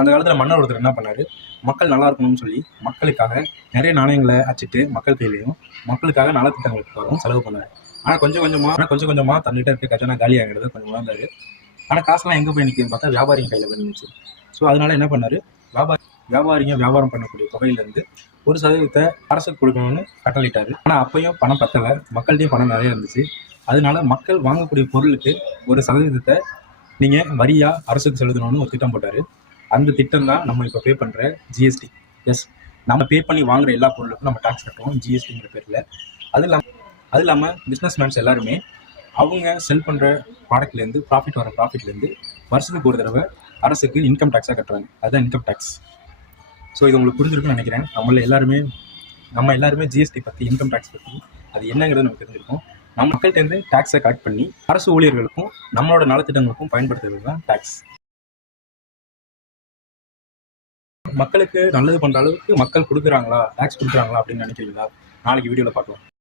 அந்த காலத்தில் மன்னர் ஒருத்தர் என்ன பண்ணார், மக்கள் நல்லா இருக்கணும்னு சொல்லி மக்களுக்காக நிறைய நாணயங்களை அச்சிட்டு மக்கள் கையிலையும் மக்களுக்காக நலத்திட்டங்களுக்காகவும் செலவு பண்ணார். ஆனால் கொஞ்சம் கொஞ்சமாக தன்னிட்ட இருக்க கஜானா காலி ஆகிறது கொஞ்சம் உணர்ந்தார். ஆனால் காசுலாம் எங்கே போய் நிற்குதுன்னு பார்த்தா வியாபாரிங்க கையில் போய் நின்றுச்சு. ஸோ அதனால என்ன பண்ணார், வியாபாரிங்க வியாபாரம் பண்ணக்கூடிய தொகையிலேருந்து 1% அரசுக்கு கொடுக்கணும்னு கட்டளையிட்டார். ஆனால் அப்பையும் பணம் பத்தலை, மக்கள்கிட்டையும் பணம் நிறைய இருந்துச்சு. அதனால மக்கள் வாங்கக்கூடிய பொருளுக்கு 1% நீங்கள் வரியாக அரசுக்கு செலுத்தணும்னு ஒரு திட்டம் போட்டார். அந்த திட்டம் தான் நம்ம இப்போ பே பண்ணுற ஜிஎஸ்டி. எஸ், நம்ம பே பண்ணி வாங்குற எல்லா பொருளுக்கும் நம்ம டேக்ஸ் கட்டுறோம் ஜிஎஸ்டிங்கிற பேரில். அது இல்லாமல் பிஸ்னஸ் மேன்ஸ் எல்லாருமே அவங்க செல் பண்ணுற ப்ராடக்ட்லேருந்து ப்ராஃபிட்லேருந்து வருஷத்துக்கு ஒரு தடவை அரசுக்கு இன்கம் டேக்ஸாக கட்டுறாங்க. அதுதான் இன்கம் டேக்ஸ். ஸோ இது உங்களுக்கு புரிஞ்சிருக்குன்னு நினைக்கிறேன். நம்ம எல்லாருமே ஜிஎஸ்டி பற்றி, இன்கம் டேக்ஸ் பற்றி அது என்னங்கிறது நமக்கு தெரிஞ்சிருக்கும். நம்ம மக்கள்கிட்டேருந்து டேக்ஸை கலெக்ட் பண்ணி அரசு ஊழியர்களுக்கும் நம்மளோட நலத்திட்டங்களுக்கும் பயன்படுத்துறது தான் டேக்ஸ். மக்களுக்கு நல்லது பண்ணுற அளவுக்கு மக்கள் கொடுக்குறாங்களா, டேக்ஸ் கொடுக்குறாங்களா அப்படின்னு நினைக்கிறீங்களா? நாளைக்கு வீடியோவில் பார்க்கலாம்.